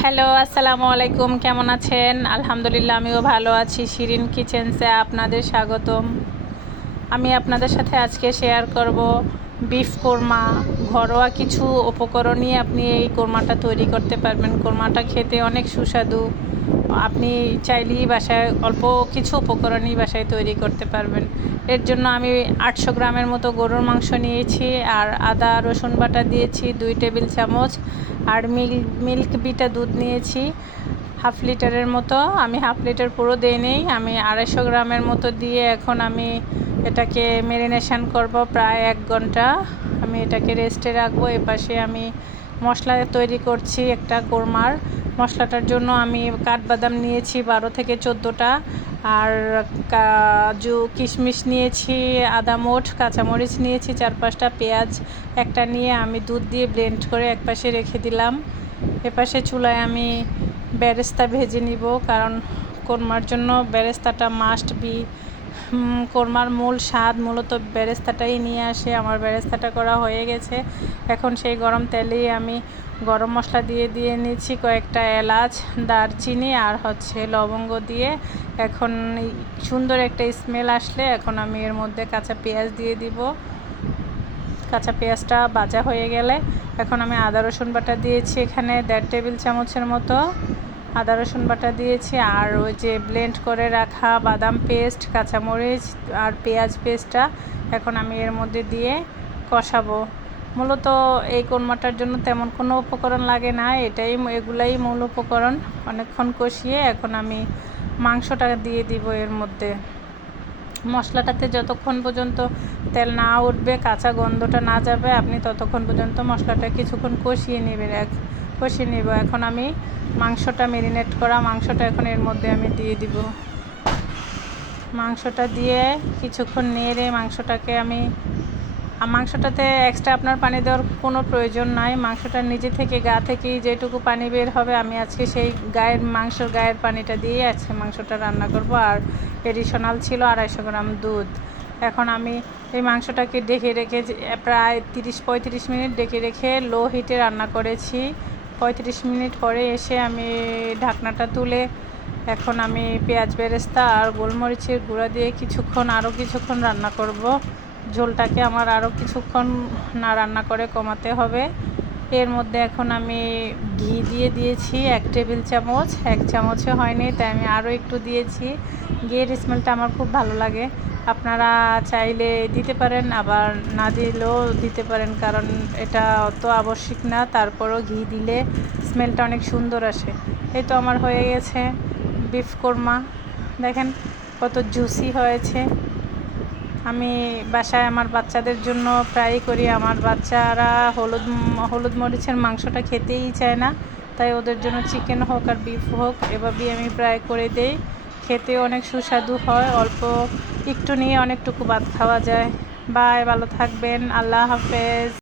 Hello, আসসালামু আলাইকুম। কেমন আছেন? আলহামদুলিল্লাহ, আমিও ভালো আছি। শিরিন কিচেন্সে আপনাদের স্বাগতম। আমি আপনাদের সাথে আজকে শেয়ার করব বিফ কোরমা। ঘরোয়া কিছু উপকরণ নিয়ে আপনি এই কোরমাটা তৈরি করতে পারবেন। কোরমাটা খেতে অনেক সুস্বাদু। আপনি চাইলেই বাসায় অল্প কিছু উপকরণই বাসায় তৈরি করতে পারবেন। এর জন্য আমি 800 গ্রামের মতো গরুর মাংস নিয়েছি, আর আদা রসুন বাটা দিয়েছি 2 টেবিল চামচ, আর মিল্ক বিটা দুধ নিয়েছি হাফ লিটারের মতো। আমি হাফ লিটার পুরো দিই নেই, আমি 250 গ্রামের মতো দিয়ে এখন আমি এটাকে ম্যারিনেশন করব প্রায় 1 ঘন্টা। আমি এটাকে রেস্টে রাখবো। এপাশে আমি মশলা তৈরি করছি একটা কোরমার। মশলাটার জন্য আমি কাঠবাদাম নিয়েছি 12 থেকে 14টা, আর কাজু কিশমিশ নিয়েছি আদা মোট, কাঁচামরিচ নিয়েছি 4-5টা, পেঁয়াজ একটা নিয়ে আমি দুধ দিয়ে ব্লেন্ড করে একপাশে রেখে দিলাম। এপাশে চুলায় আমি বেরেস্তা ভেজে নিব, কারণ কোরমার জন্য বেরেস্তাটা মাস্ট বি। কোরমার মূল স্বাদ মূলত বেরেস্তাটাই নিয়ে আসে। আমার বেরেস্তাটা করা হয়ে গেছে। এখন সেই গরম তেলেই আমি গরম মশলা দিয়ে নিচ্ছি কয়েকটা এলাচ, দারচিনি আর লবঙ্গ দিয়ে। এখন সুন্দর একটা স্মেল আসলে এখন আমি এর মধ্যে কাঁচা পেঁয়াজ দিয়ে দিব। কাঁচা পেঁয়াজটা ভাজা হয়ে গেলে এখন আমি আদা রসুন বাটা দিয়েছি, এখানে 1.5 টেবিল চামচের মতো আদা রসুন বাটা দিয়েছি। আর ওই যে ব্লেন্ড করে রাখা বাদাম পেস্ট, কাঁচামরিচ আর পেঁয়াজ পেস্টটা এখন আমি এর মধ্যে দিয়ে কষাবো। মূলত এই কোরমাটার জন্য তেমন কোনো উপকরণ লাগে না, এগুলাই মূল উপকরণ। অনেকক্ষণ কষিয়ে এখন আমি মাংসটা দিয়ে দিব এর মধ্যে। মশলাটাতে যতক্ষণ পর্যন্ত তেল না উঠবে, কাঁচা গন্ধটা না যাবে, আপনি ততক্ষণ পর্যন্ত মশলাটা কিছুক্ষণ কষিয়ে নেব। এখন আমি মাংসটা ম্যারিনেট করা মাংসটা এখন এর মধ্যে আমি দিয়ে দিব। মাংসটা দিয়ে কিছুক্ষণ নেড়ে মাংসটাতে এক্সট্রা আপনার পানি দেওয়ার কোনো প্রয়োজন নাই। মাংসটা নিজে থেকে গা থেকেই যেটুকু পানি বের হবে, আমি আজকে সেই মাংসের গায়ের পানিটা দিয়ে আজকে মাংসটা রান্না করব। আর এডিশনাল ছিল 250 গ্রাম দুধ। এখন আমি এই মাংসটাকে ঢেকে রেখে প্রায় 30-35 মিনিট ঢেকে রেখে লো হিটে রান্না করেছি। 35 মিনিট পরে এসে আমি ঢাকনাটা তুলে এখন আমি পেঁয়াজ বেরেস্তা আর গোলমরিচের গুঁড়া দিয়ে আরও কিছুক্ষণ রান্না করব। ঝোলটাকে আমার আরও কিছুক্ষণ না রান্না করে কমাতে হবে। এর মধ্যে এখন আমি ঘি দিয়েছি 1 টেবিল চামচ, 1 চামচে হয়নি তাই আমি আরও একটু দিয়েছি। ঘিয়ের স্মেলটা আমার খুব ভালো লাগে। আপনারা চাইলে দিতে পারেন, আবার না দিলেও দিতে পারেন, কারণ এটা অত আবশ্যিক না। তারপরও ঘি দিলে স্মেলটা অনেক সুন্দর আসে। এই তো আমার হয়ে গেছে বিফ কোরমা। দেখেন কত জুসি হয়েছে। আমি বাসায় আমার বাচ্চাদের জন্য প্রায়ই করি। আমার বাচ্চারা হলুদ মরিচের মাংসটা খেতেই চায় না, তাই ওদের জন্য চিকেন হোক আর বিফ হোক এভাবেই আমি প্রায় করে দেই। খেতে অনেক সুস্বাদু হয়, অল্প একটু নিয়ে অনেকটুকু ভাত খাওয়া যায়। বাই, ভালো থাকবেন, আল্লাহ হাফেজ।